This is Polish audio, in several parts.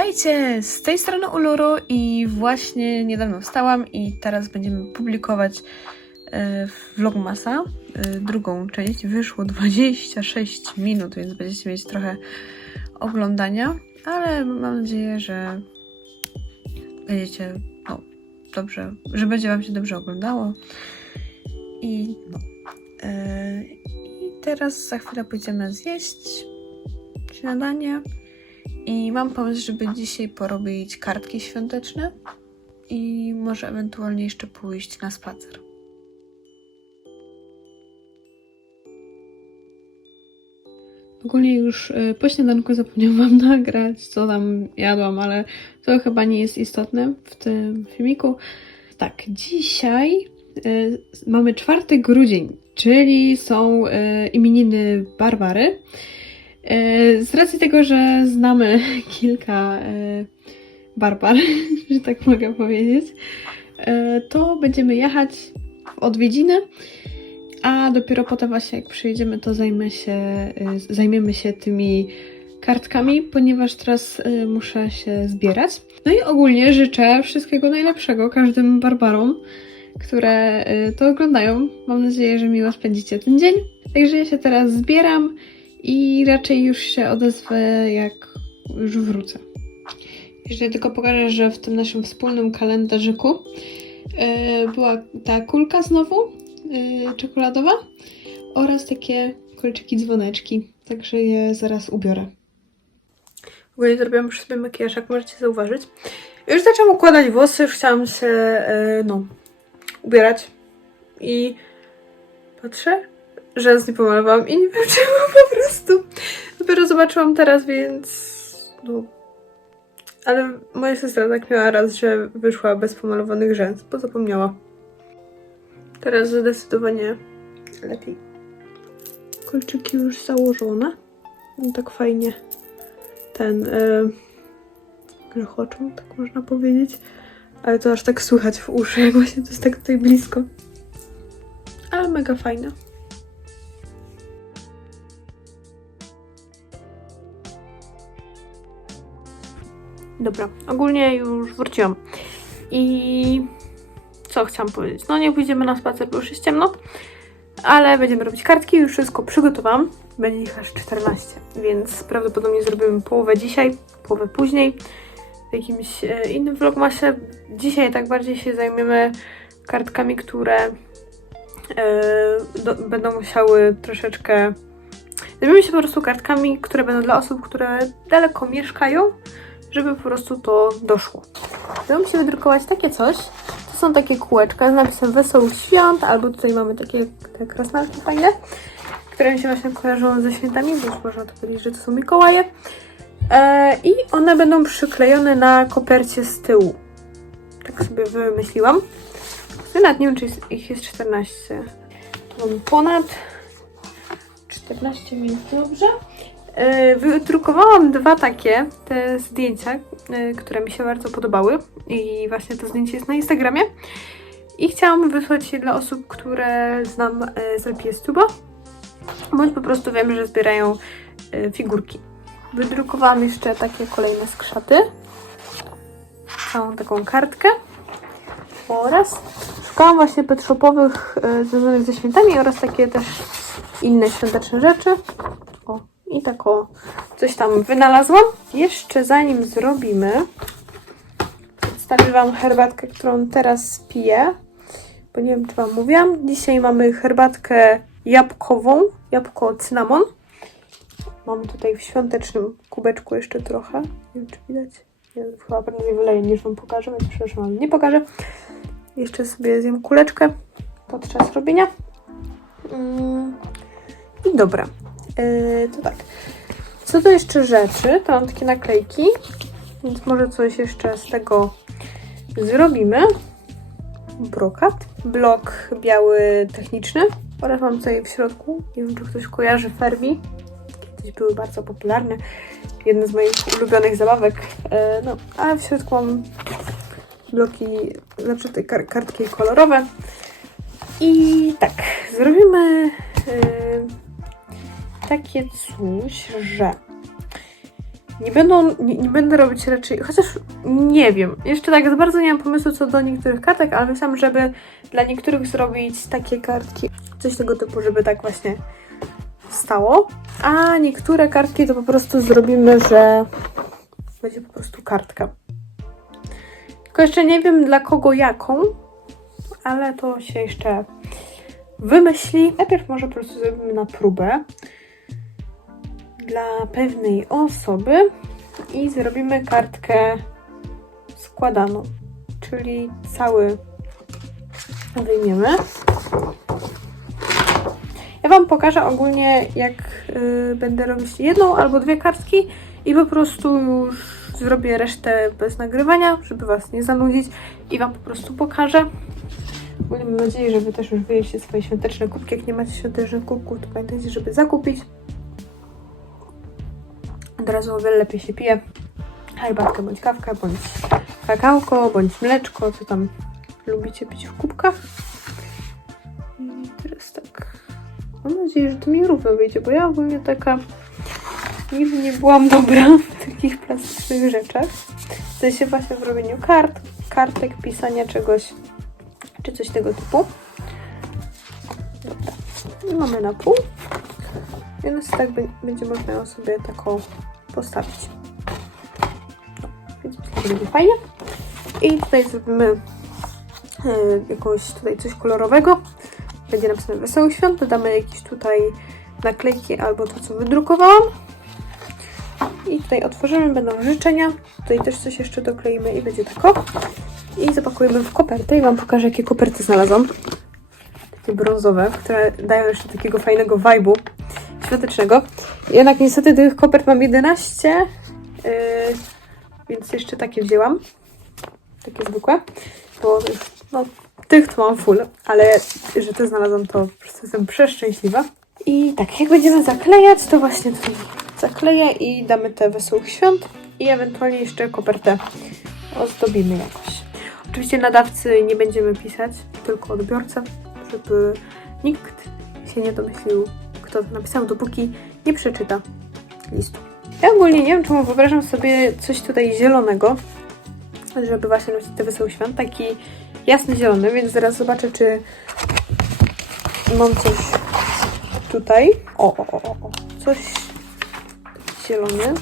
Witajcie! Z tej strony Uluru i właśnie niedawno wstałam i teraz będziemy publikować e, vlogmasa, e, drugą część. Wyszło 26 minut, więc będziecie mieć trochę oglądania, ale mam nadzieję, że będziecie, no, dobrze, że będzie Wam się dobrze oglądało. I no. E, I teraz za chwilę pójdziemy zjeść śniadanie. I mam pomysł, żeby dzisiaj porobić kartki świąteczne i może ewentualnie jeszcze pójść na spacer. Ogólnie już y, po śniadanku zapomniałam Wam nagrać, co tam jadłam, ale to chyba nie jest istotne w tym filmiku. Tak, dzisiaj y, mamy 4 grudzień, czyli są y, imieniny Barbary. E, Z racji tego, że znamy kilka e, barbar, że tak mogę powiedzieć, e, to będziemy jechać w odwiedziny, a dopiero potem właśnie jak przyjedziemy, to zajmę się, zajmiemy się tymi kartkami, ponieważ teraz muszę się zbierać. No i ogólnie życzę wszystkiego najlepszego każdym barbarom, które to oglądają. Mam nadzieję, że miło spędzicie ten dzień. Także ja się teraz zbieram i raczej już się odezwę, jak już wrócę. Jeszcze tylko pokażę, że w tym naszym wspólnym kalendarzyku e, była ta kulka znowu, e, czekoladowa oraz takie kolczyki dzwoneczki, także je zaraz ubiorę. W ogóle zrobiłam już sobie makijaż, jak możecie zauważyć. Już zaczęłam układać włosy, już chciałam się, e, no, ubierać i patrzę, nic nie pomalowałam i nie wiem czemu po prostu. Dopiero zobaczyłam teraz, więc no. Ale moja siostra tak miała raz, że wyszła bez pomalowanych rzęs, bo zapomniała. Teraz zdecydowanie lepiej. Kolczyki już założone. No tak fajnie ten yy, grzechoczą, tak można powiedzieć. Ale to aż tak słychać w uszy, jak właśnie to jest tak tutaj blisko. Ale mega fajne. Dobra, ogólnie już wróciłam. I co chciałam powiedzieć? No nie pójdziemy na spacer, bo już jest ciemno, ale będziemy robić kartki, już wszystko przygotowałam. Będzie ich aż 14, więc prawdopodobnie zrobimy połowę dzisiaj, połowę później w jakimś e, innym vlogmasie. Dzisiaj tak bardziej się zajmiemy kartkami, które e, do, będą musiały troszeczkę... Zajmiemy się po prostu kartkami, które będą dla osób, które daleko mieszkają, żeby po prostu to doszło. Udało mi się wydrukować takie coś. To są takie kółeczka z napisem Wesołych Świąt, albo tutaj mamy takie te krasnalki fajne, które mi się właśnie kojarzą ze świętami, już można to powiedzieć, że to są Mikołaje. E, I one będą przyklejone na kopercie z tyłu. Tak sobie wymyśliłam. Nawet nie wiem, czy jest, ich jest 14. Tu mam ponad 14, więc dobrze. E, Wydrukowałam dwa takie, te zdjęcia, e, które mi się bardzo podobały i właśnie to zdjęcie jest na Instagramie i chciałam wysłać je dla osób, które znam e, z LPS Tuba bądź po prostu wiem, że zbierają figurki. Wydrukowałam jeszcze takie kolejne skrzaty, całą taką kartkę oraz szukałam właśnie pet shopowych związanych ze świętami oraz takie też inne świąteczne rzeczy. I tak o, coś tam wynalazłam. Jeszcze zanim zrobimy, przedstawię Wam herbatkę, którą teraz piję, bo nie wiem, czy Wam mówiłam. Dzisiaj mamy herbatkę jabłkową, jabłko cynamon. Mam tutaj w świątecznym kubeczku jeszcze trochę. Nie wiem, czy widać. Nie, chyba prędzej wyleję niż Wam pokażę, więc przepraszam, nie pokażę. Jeszcze sobie zjem kuleczkę podczas robienia. Mm. I dobra. Yy, to tak. Co do jeszcze rzeczy, to mam takie naklejki, więc może coś jeszcze z tego zrobimy. Brokat, blok biały techniczny oraz mam tutaj w środku, nie wiem czy ktoś kojarzy Ferbi, kiedyś były bardzo popularne, jedne z moich ulubionych zabawek, yy, no, ale w środku mam bloki, znaczy te kar kartki kolorowe. I tak, zrobimy yy, takie coś, że Nie, będą, nie, nie będę robić raczej, chociaż nie wiem. Jeszcze tak bardzo nie mam pomysłu co do niektórych kartek, ale myślałam, żeby dla niektórych zrobić takie kartki, coś tego typu, żeby tak właśnie stało. A niektóre kartki to po prostu zrobimy, że będzie po prostu kartka. Tylko jeszcze nie wiem dla kogo jaką, ale to się jeszcze wymyśli. Najpierw może po prostu zrobimy na próbę dla pewnej osoby i zrobimy kartkę składaną, czyli cały wyjmiemy. Ja Wam pokażę ogólnie, jak y, będę robić jedną albo dwie kartki i po prostu już zrobię resztę bez nagrywania, żeby Was nie zanudzić i Wam po prostu pokażę. Ogólnie mam nadzieję, że Wy też już wyjdziecie swoje świąteczne kubki. Jak nie macie świątecznych kubków, to pamiętajcie, żeby zakupić. Od razu o wiele lepiej się pije herbatkę bądź kawkę, bądź kakałko, bądź mleczko, co tam lubicie pić w kubkach. I teraz tak. Mam nadzieję, że to mi równo wyjdzie, bo ja ogólnie taka nigdy nie byłam dobra w takich plastycznych rzeczach. W sensie właśnie w robieniu kart, kartek, pisania czegoś, czy coś tego typu. Dobra. I mamy na pół. Więc tak będzie można ją sobie taką postawić. Więc że będzie fajnie. I tutaj zrobimy e, jakąś tutaj coś kolorowego. Będzie napisane Wesoły Świąt. Dodamy jakieś tutaj naklejki albo to, co wydrukowałam. I tutaj otworzymy, będą życzenia. Tutaj też coś jeszcze dokleimy i będzie tak o. I zapakujemy w kopertę i Wam pokażę, jakie koperty znalazłam. Takie brązowe, które dają jeszcze takiego fajnego vibe'u świątecznego. Jednak niestety tych kopert mam 11, yy, więc jeszcze takie wzięłam. Takie zwykłe. Bo no, tych to mam full, ale że te znalazłam, to po prostu jestem przeszczęśliwa. I tak, jak będziemy zaklejać, to właśnie tutaj zakleję i damy te wesołych świąt i ewentualnie jeszcze kopertę ozdobimy jakoś. Oczywiście nadawcy nie będziemy pisać, tylko odbiorcę, żeby nikt się nie domyślił, kto to napisał, dopóki nie przeczyta listu. Ja ogólnie nie wiem, czemu wyobrażam sobie coś tutaj zielonego, żeby właśnie nosić te świąt, taki jasny zielony, więc zaraz zobaczę, czy mam coś tutaj. O, o, o, o, o. coś zielony.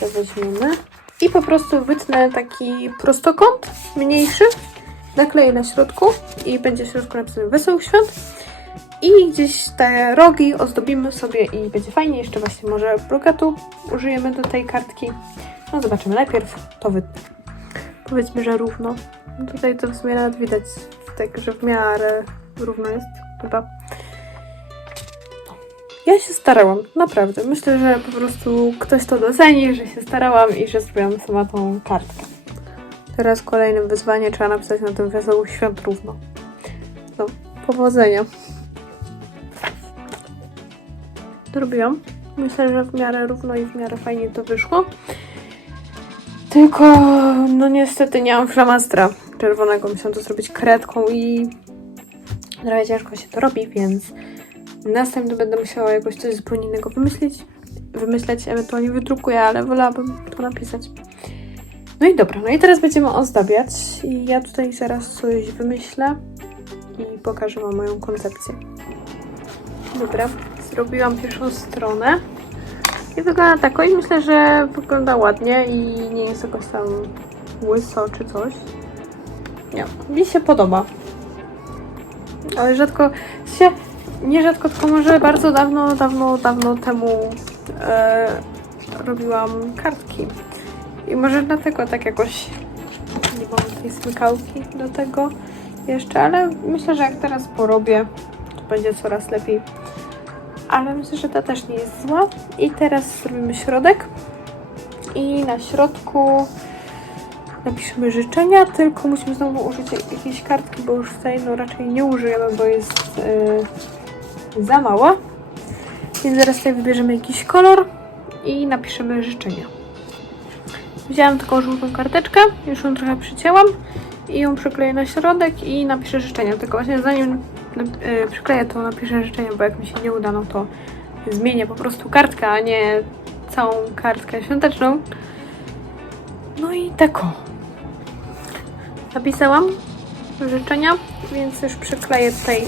To weźmiemy. I po prostu wytnę taki prostokąt mniejszy, nakleję na środku i będzie w środku napisane Wesołych Świąt. I gdzieś te rogi ozdobimy sobie i będzie fajnie. Jeszcze właśnie może brokatu użyjemy do tej kartki. No zobaczymy. Najpierw to wytnę. Powiedzmy, że równo. No Tutaj to w sumie nawet widać, tak, że w miarę równo jest chyba. Ja się starałam, naprawdę. Myślę, że po prostu ktoś to doceni, że się starałam i że zrobiłam sama tą kartkę. Teraz kolejne wyzwanie trzeba napisać na tym wesołych świąt równo. No, powodzenia. Zrobiłam. Myślę, że w miarę równo i w miarę fajnie to wyszło. Tylko, no niestety nie mam flamastra czerwonego. Musiałam to zrobić kredką i trochę ciężko się to robi, więc następnie będę musiała jakoś coś zupełnie innego wymyślić. Wymyśleć, ewentualnie wydrukuję, ale wolałabym to napisać. No i dobra, no i teraz będziemy ozdabiać i ja tutaj zaraz coś wymyślę i pokażę Wam moją koncepcję. Dobra, zrobiłam pierwszą stronę i wygląda tak, i myślę, że wygląda ładnie i nie jest jakoś tam łyso czy coś. Nie, mi się podoba. Ale rzadko się, nie rzadko, tylko może bardzo dawno, dawno, dawno temu e, robiłam kartki. I może dlatego tak jakoś nie mam tej smykałki do tego jeszcze, ale myślę, że jak teraz porobię, to będzie coraz lepiej. Ale myślę, że ta też nie jest zła. I teraz zrobimy środek. I na środku napiszemy życzenia, tylko musimy znowu użyć jakiejś kartki, bo już tutaj no raczej nie użyjemy, bo jest yy, za mała. Więc zaraz tutaj wybierzemy jakiś kolor i napiszemy życzenia. Wzięłam taką żółtą karteczkę, już ją trochę przycięłam i ją przykleję na środek i napiszę życzenia. Tylko właśnie zanim yy, przykleję, to napiszę życzenia, bo jak mi się nie uda, no to zmienię po prostu kartkę, a nie całą kartkę świąteczną. No i tak o. Napisałam życzenia, więc już przykleję tutaj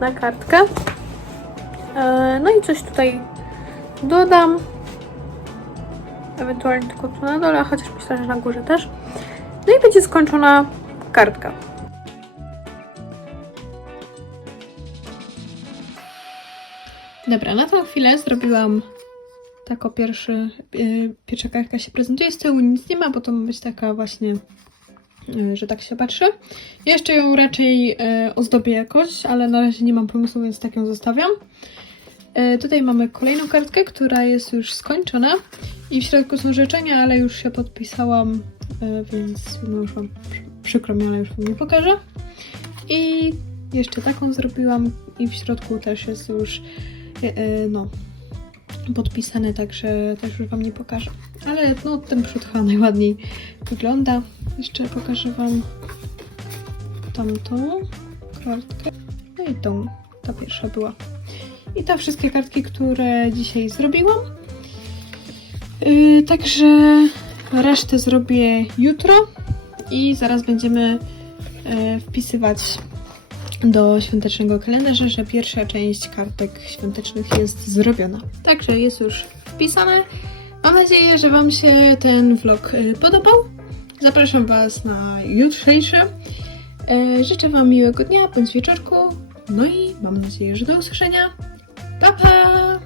na kartkę. E, No i coś tutaj dodam. Ewentualnie tylko tu na dole, chociaż myślę, że na górze też. No i będzie skończona kartka. Dobra, na tę chwilę zrobiłam taką pierwszy, yy, pierwsza kartka się prezentuje, z tyłu nic nie ma, bo to ma być taka właśnie, yy, że tak się patrzy. Jeszcze ją raczej yy, ozdobię jakoś, ale na razie nie mam pomysłu, więc tak ją zostawiam. Yy, tutaj mamy kolejną kartkę, która jest już skończona i w środku są życzenia, ale już się podpisałam, yy, więc no już wam przy- przykro mi, ale już wam nie pokażę. I jeszcze taką zrobiłam i w środku też jest już no, podpisane, także też już Wam nie pokażę. Ale no, ten przód chyba najładniej wygląda. Jeszcze pokażę Wam tamtą kartkę. No i tą, ta pierwsza była. I to wszystkie kartki, które dzisiaj zrobiłam. Yy, także resztę zrobię jutro i zaraz będziemy e, wpisywać do świątecznego kalendarza, że pierwsza część kartek świątecznych jest zrobiona. Także jest już wpisane. Mam nadzieję, że Wam się ten vlog y, podobał. Zapraszam Was na jutrzejszy. E, Życzę Wam miłego dnia bądź wieczorku. No i mam nadzieję, że do usłyszenia. Pa pa!